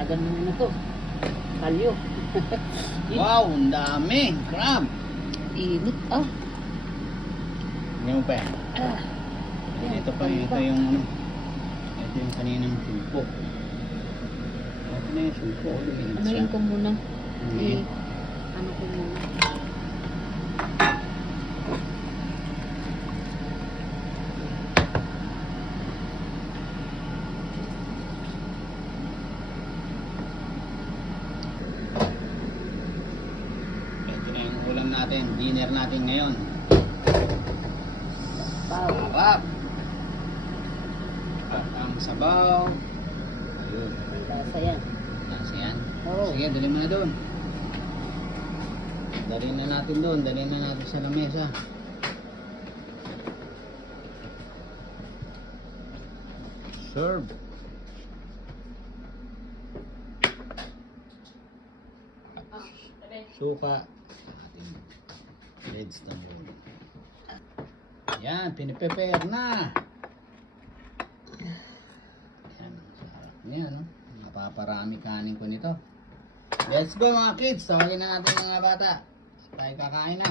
Agan mo na to. Kalyo. Wow, ang dami. Crab. Init ah. Hindi mo pa yan. Ito pa, ito yung ano. Ito yung kaninang sulpo. Ito na yung sulpo. Anuhin ko muna. Anuhin? Ano ko muna. Ito na yung ulam natin. Dinner natin ngayon. Wow. Sarap. At ang sabaw. Ayun. Lasa yan. Nasa yan. Oo. Sige, dalhin mo na doon. Dalhin na natin doon. Dalhin na natin sa lamesa. Serve. Suka. Ating vegetable. Yan, piniprepare na. Yan, sarap niya, no? Napaparami kanin ko nito. Let's go mga kids. Tawagin na natin mga bata. Tayo kakain na.